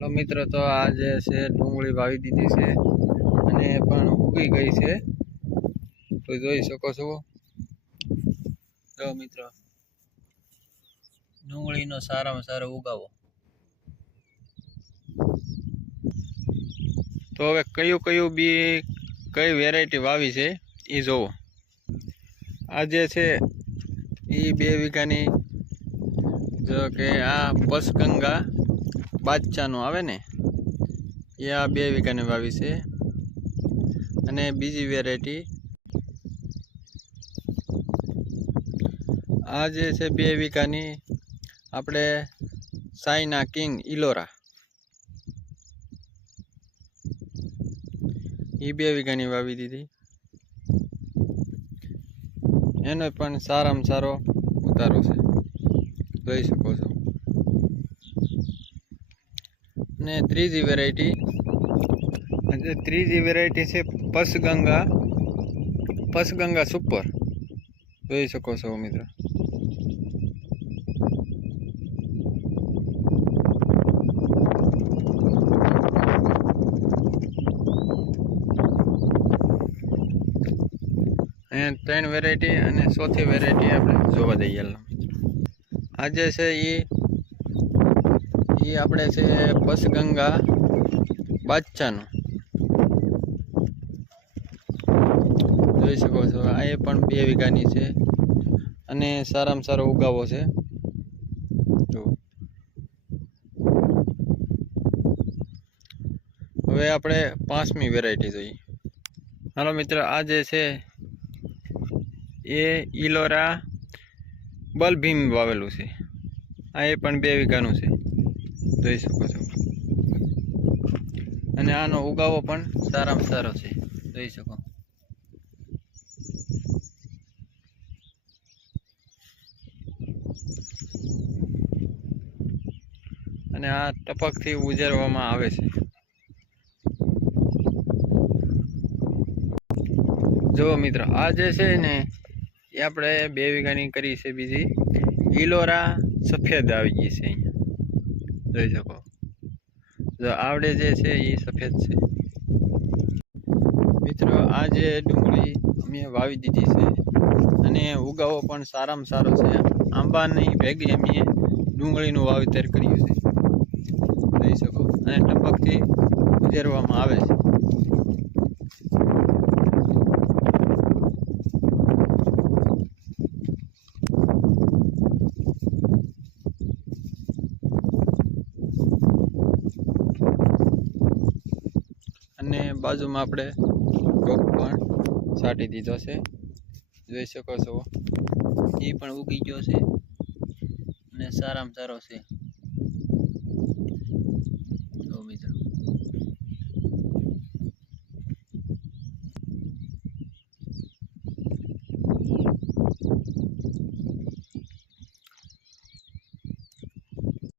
તો મિત્રો તો આ જે છે ડુંગળી વાવી દીધી છે અને પણ ઉગી ગઈ છે તો જોઈ શકો છો. તો મિત્રો ડુંગળીનો સારામાં સારો ઉગાવો. તો હવે કયું બી કઈ વેરાયટી વાવી છે એ જોવો. આ જે છે એ 2 વીઘાની જો કે આ પસગંગા બાદશાહનું આવે ને એ આ 2 વીઘાની વાવી છે. અને બીજી વેરાયટી આ જે છે 2 વીઘાની આપણે ચાઇના કિંગ ઇલોરા એ 2 વીઘાની વાવી દીધી. એનો પણ સારામાં સારો ઉતારો છે જોઈ શકો છો. અને ત્રીજી વેરાયટી છે પસગંગા સુપર જોઈ શકો છો મિત્રો. અહીંયા 3 વેરાયટી અને ચોથી વેરાયટી આપણે જોવા દઈએ. આ જે છે એ આપણે છે પસગંગા બાદશાહનું જોઈ શકો છો. આ એ પણ 2 વીઘાની છે અને સારામાં સારો ઉગાવો છે. જો હવે આપણે 5મી વેરાયટી જોઈએ. હાલો મિત્રો, આ જે છે એ ઇલોરા બલભીમ વાવેલું છે. આ એ પણ 2 વીઘાનું છે જોઈ શકો છો. અને આનો ઉગાવો પણ સારામાં સારો છે જોઈ શકો. અને આ ટપકથી ઉજેરવામાં આવે છે. જો મિત્રો, આ જે છે ને એ આપણે 2 વીઘાની કરી છે. બીજી ઇલોરા સફેદ આવી ગઈ છે અહીંયા જોઈ શકો. જો આવડે જે છે એ સફેદ છે મિત્રો. આ જે ડુંગળી અમે વાવી દીધી છે અને ઉગાવો પણ સારામાં સારો છે. આંબાની ભેગી અમે ડુંગળીનું વાવેતર કર્યું છે જોઈ શકો. અને ટપકથી ઉજેરવામાં આવે છે. અને બાજુમાં આપણે રોપ પણ છાંટી દીધો છે જોઈ શકો છો. એ પણ ઉગી ગયો છે અને સારામાં સારો છે.